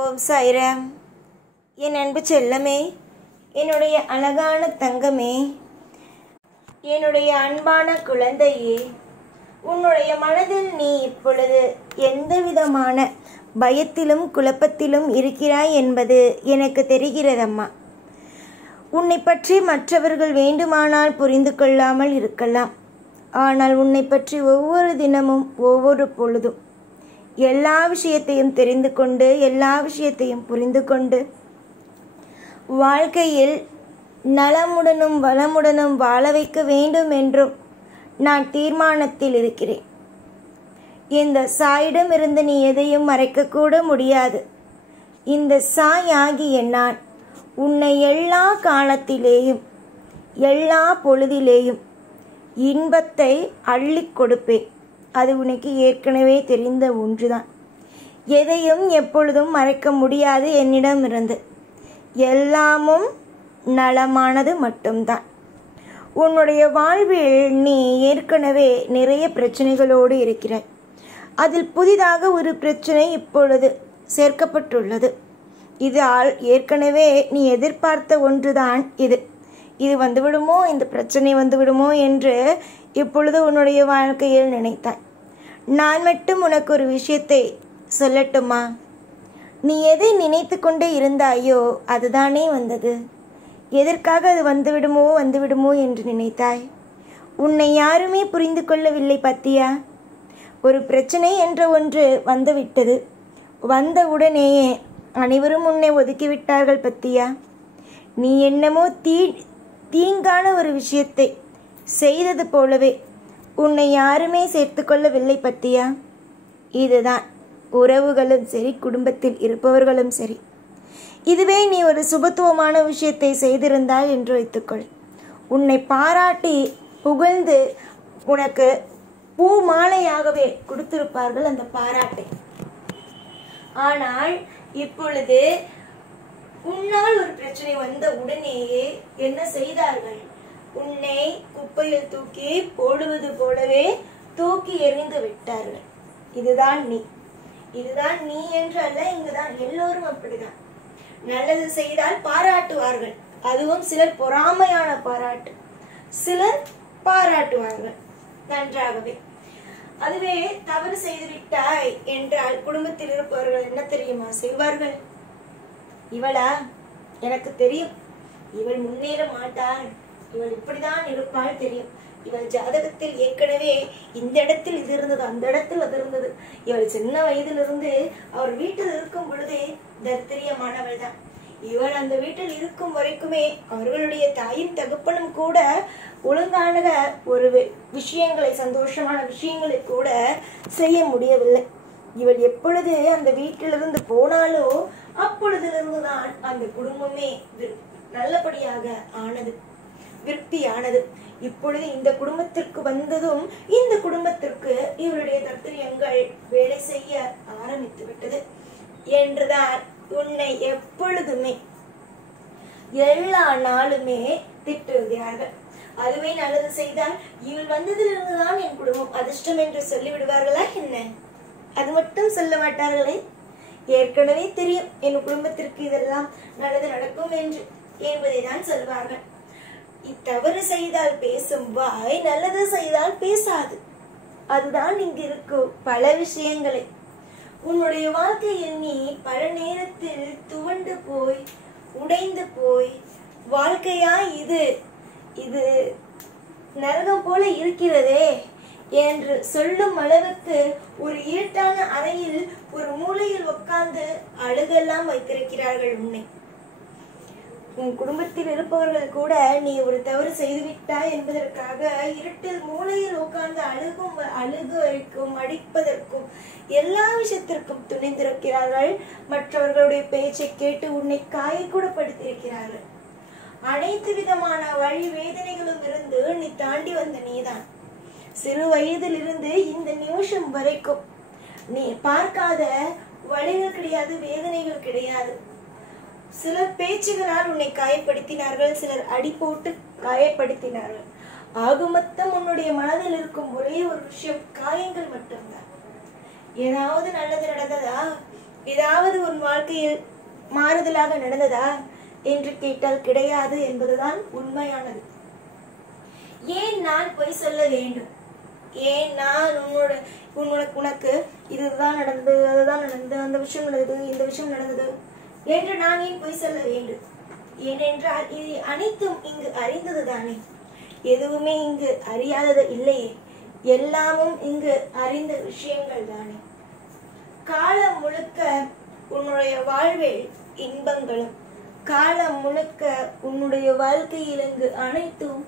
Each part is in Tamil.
ஓம் சாய்ராம். என் அன்பு செல்லமே, என்னுடைய அழகான தங்கமே, என்னுடைய அன்பான குழந்தையே, உன்னுடைய மனதில் நீ இப்பொழுது எந்த விதமான பயத்திலும் குழப்பத்திலும் இருக்கிறாய் என்பது எனக்கு தெரிகிறதம்மா. உன்னை பற்றி மற்றவர்கள் வேண்டுமானால் புரிந்து கொள்ளாமல் இருக்கலாம். ஆனால் உன்னை பற்றி ஒவ்வொரு தினமும் ஒவ்வொரு பொழுதும் எல்லா விஷயத்தையும் தெரிந்து கொண்டு எல்லா விஷயத்தையும் புரிந்து கொண்டு வாழ்க்கையில் நலமுடனும் வளமுடனும் வாழ வைக்க வேண்டும் என்றும் நான் தீர்மானத்தில் இருக்கிறேன். இந்த சாயிடமிருந்து நீ எதையும் மறைக்கக்கூட முடியாது. இந்த சாய் ஆகிய நான் உன்னை எல்லா காலத்திலேயும் எல்லா பொழுதிலேயும் இன்பத்தை அள்ளி கொடுப்பேன். அது உனக்கு ஏற்கனவே தெரிந்த ஒன்றுதான். எதையும் எப்பொழுதும் மறைக்க முடியாது என்னிடமிருந்து. எல்லாமும் நலமானது மட்டும்தான். உன்னுடைய வாழ்வில் நீ ஏற்கனவே நிறைய பிரச்சனைகளோடு இருக்கிறாய். அதில் புதிதாக ஒரு பிரச்சனை இப்பொழுது சேர்க்கப்பட்டுள்ளது. இதால் ஏற்கனவே நீ எதிர்பார்த்த ஒன்றுதான் இது. இது வந்துவிடுமோ, இந்த பிரச்சனை வந்துவிடுமோ என்று இப்பொழுது உன்னுடைய வாழ்க்கையில் நினைத்தாய். நான் மட்டும் உனக்கு ஒரு விஷயத்தை சொல்லட்டுமா? நீ எதை நினைத்து கொண்டே இருந்தாயோ அதுதானே வந்தது. எதற்காக அது வந்துவிடுமோ என்று நினைத்தாய்? உன்னை யாருமே புரிந்து கொள்ளவில்லை பத்தியா? ஒரு பிரச்சனை என்ற ஒன்று வந்துவிட்டது. வந்த உடனேயே அனைவரும் உன்னை ஒதுக்கிவிட்டார்கள் பத்தியா? நீ என்னமோ தீங்கான ஒரு விஷயத்தை செய்தது போலவே உன்னை யாருமே சேர்த்து கொள்ளவில்லை பத்தியா? இதுதான் உறவுகளும் சரி, குடும்பத்தில் இருப்பவர்களும் சரி. இதுவே நீ ஒரு சுபத்துவமான விஷயத்தை செய்திருந்தாய் என்று வைத்துக்கொள். உன்னை பாராட்டி புகழ்ந்து உனக்கு பூ மாலையாகவே கொடுத்திருப்பார்கள் அந்த பாராட்டை. ஆனால் இப்பொழுது உன்னால் ஒரு பிரச்சனை வந்த உடனேயே என்ன செய்தார்கள்? உன்னை குப்பையில் தூக்கி போடுவது போலவே தூக்கி எறிந்து விட்டார்கள். இதுதான் நீ என்று அல்ல, இங்குதான் எல்லோரும் அப்படிதான். நல்லது செய்தால் பாராட்டுவார்கள். அதுவும் சிலர் பொறாமையான பாராட்டு, சிலர் பாராட்டுவார்கள் நன்றாகவே. அதுவே தவறு செய்து விட்டாய் என்றால் குடும்பத்தில் இருப்பவர்கள் என்ன தெரியுமா செய்வார்கள்? இவளா, எனக்கு தெரியும், இவள் முன்னேற மாட்டாள், இவள் இப்படிதான் இருப்பாள் தெரியும், இவள் ஜாதகத்தில் ஏற்கனவே இந்த இடத்தில் இது இருந்தது, அந்த இடத்தில் அது இருந்தது, இவள் சின்ன வயதிலிருந்து அவர் வீட்டில் இருக்கும் பொழுதே தரித்திரியமானவள் தான், இவள் அந்த வீட்டில் இருக்கும் வரைக்குமே அவர்களுடைய தாயும் தகப்பனும் கூட ஒழுங்கான ஒரு விஷயங்களை, சந்தோஷமான விஷயங்களை கூட செய்ய முடியவில்லை. இவள் எப்பொழுது அந்த வீட்டிலிருந்து போனாலோ அப்பொழுதிலிருந்துதான் அந்த குடும்பமே நல்லபடியாக ஆனது, திருப்தியானது. இப்பொழுது இந்த குடும்பத்திற்கு வந்ததும் இந்த குடும்பத்திற்கு இவருடைய தத்திரியங்கள் வேலை செய்ய ஆரம்பித்து விட்டது என்றுதான் உன்னை எப்பொழுதுமே எல்லா நாளுமே திட்டுகிறார்கள். அதுவே நல்லது செய்தால் இவள் வந்ததிலிருந்துதான் என் குடும்பம் அதிர்ஷ்டம் என்று சொல்லி விடுவார்களா என்ன? அது மட்டும் சொல்ல மாட்டார்களே. ஏற்கனவே தெரியும் என் குடும்பத்திற்கு இதெல்லாம் நல்லது நடக்கும் என்று என்பதை தான் சொல்வார்கள். தவறு செய்தால் பேசும் வாய் நல்லது செய்தால் பேசாது. அதுதான் இங்கு இருக்கும் பல விஷயங்களை. உன்னுடைய வாழ்க்கையில் நீ பல நேரத்தில் துவண்டு போய் உடைந்து போய் வாழ்க்கையா இது நரகம் போல இருக்கிறதே என்று சொல்லும் அளவுக்கு ஒரு இருட்டான அறையில் ஒரு மூலையில் உட்கார்ந்து அழுகெல்லாம் வைத்திருக்கிறார்கள் உன்னை. உன் குடும்பத்தில் இருப்பவர்கள் கூட நீ ஒரு தவறு செய்துவிட்டாய் என்பதற்காக இருட்டில் மூலையில் உட்கார்ந்து அழுகுவதற்கும் அடிப்பதற்கும் எல்லா விஷயத்திற்கும் துணிந்திருக்கிறார்கள். மற்றவர்களுடைய பேச்சை கேட்டு உன்னை காயக்கூட படுத்திருக்கிறார்கள். அனைத்து விதமான வழி வேதனைகளும் இருந்து நீ தாண்டி வந்த நீதான். சிறு வயதிலிருந்து இந்த நிமிஷம் வரைக்கும் நீ பார்க்காத வழிகள் கிடையாது, வேதனைகள் கிடையாது. சிலர் பேச்சுகளால் உன்னை காயப்படுத்தினார்கள், சிலர் அடி போட்டு காயப்படுத்தினார்கள். ஆக மொத்தம் உன்னுடைய மனதில் இருக்கும் ஒரே ஒரு விஷயம் காயங்கள் மட்டும்தான். ஏதாவது நல்லது நடந்ததா? ஏதாவது உன் வாழ்க்கையில் மாறுதலாக நடந்ததா என்று கேட்டால் கிடையாது என்பதுதான் உண்மையானது. ஏன் நான் பொய் சொல்ல வேண்டும்? ஏன் நான் உனக்கு இதுதான் நடந்தது, அதுதான் நடந்தது, அந்த விஷயம் நடந்தது, இந்த விஷயம் நடந்தது என்று நான் ஏன் பொய் சொல்ல வேண்டும்? ஏனென்றால் இது அனைத்தும் இங்கு அறிந்தது தானே. எதுவுமே இங்கு அறியாதது இல்லையே. எல்லாமும் இங்கு அறிந்த விஷயங்கள் தானே. காலம் முழுக்க உன்னுடைய வாழ்வில் இன்பங்களும், காலம் முழுக்க உன்னுடைய வாழ்க்கையில் இங்கு அனைத்தும்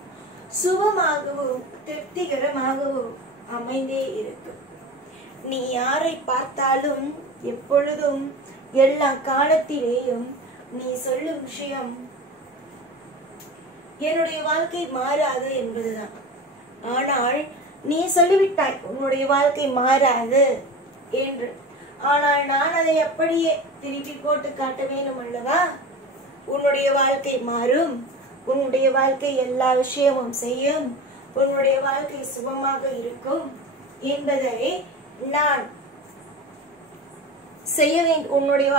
சுகமாகவும் திருப்திகரமாகவும் அமைந்தே இருக்கும். நீ யாரை பார்த்தாலும் எப்பொழுதும் எல்லா காலத்திலேயும் நீ சொல்லும் விஷயம் என்னுடைய வாழ்க்கை மாறாது என்பதுதான். ஆனால் நீ சொல்லிவிட்டாய் உன்னுடைய வாழ்க்கை மாறாது என்று. ஆனால் நான் அதை அப்படியே திருப்பி போட்டு காட்ட வேண்டும் அல்லவா? உன்னுடைய வாழ்க்கை மாறும், உன்னுடைய வாழ்க்கை எல்லா விஷயமும் செய்யும், உன்னுடைய வாழ்க்கை சுகமாக இருக்கும் என்பதை நான் செய்ய வேண்டும். உன்னுடைய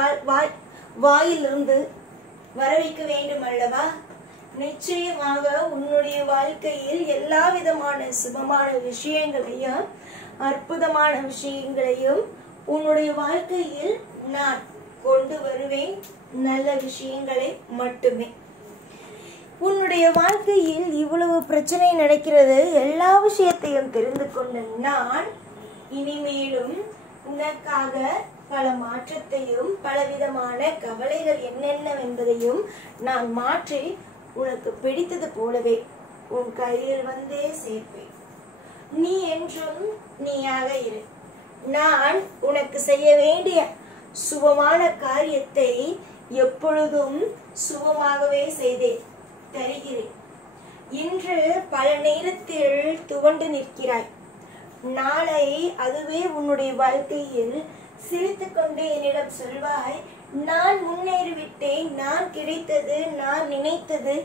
வாயிலிருந்து வர வைக்க வேண்டும் அல்லவா? நிச்சயமாக உன்னுடைய வாழ்க்கையில் எல்லா விதமான சுபமான விஷயங்களையும் அற்புதமான விஷயங்களையும் உன்னுடைய வாழ்க்கையில் நான் கொண்டு வருவேன். நல்ல விஷயங்களை மட்டுமே. உன்னுடைய வாழ்க்கையில் இவ்வளவு பிரச்சனை நடக்கிறது, எல்லா விஷயத்தையும் தெரிந்து கொண்ட நான் இனிமேலும் உனக்காக பல மாற்றத்தையும் பலவிதமான கவலைகள் என்னென்னவென்பதையும் நான் மாற்றி உனக்கு பிடித்தது போலவே உன் கையில் வந்தே சேர்ப்பேன். நீ என்றும் நீயாக இரு. நான் உனக்கு செய்ய வேண்டிய சுபமான காரியத்தை எப்பொழுதும் சுபமாகவே செய்தேன் தருகிறேன். இன்று பல நேரத்தில் துவண்டு நிற்கிறாய். நாளை அதுவே உன்னுடைய வாழ்க்கையில் சிரித்து கொண்டே என்னிடம் சொல்வாய், நான் முன்னேறிவிட்டேன், நான் கிடைத்தது, நான் நினைத்தது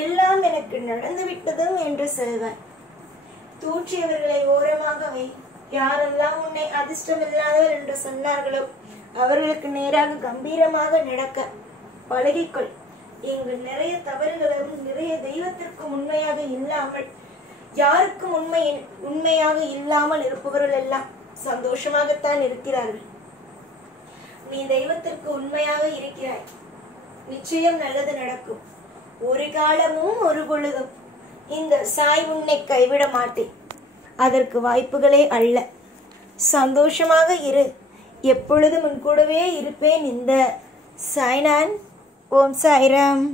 எல்லாம் எனக்கு நடந்துவிட்டதும் என்று சொல்வாய். தூற்றியவர்களை ஓரமாக வை. யாரெல்லாம் உன்னை அதிர்ஷ்டம் இல்லாதவர் என்று சொன்னார்களோ அவர்களுக்கு நேராக கம்பீரமாக நடக்க பழகிக்கொள். இங்கு நிறைய தவறுகளும் நிறைய தெய்வத்திற்கு உண்மையாக இல்லாமல், யாருக்கும் உண்மையாக இல்லாமல் இருப்பவர்கள் எல்லாம் சந்தோஷமாகத்தான் இருக்கிறார்கள். நீ தெய்வத்திற்கு உண்மையாக இருக்கிறாய். நிச்சயம் நல்லது நடக்கும். ஒரு காலமும் ஒரு பொழுதும் இந்த சாய் உன்னை கைவிட மாட்டேன். அதற்கு வாய்ப்புகளே அல்ல. சந்தோஷமாக இரு. எப்பொழுதும் உன் கூடவே இருப்பேன். இந்த சாய்நான். ஓம் சாய்ராம்.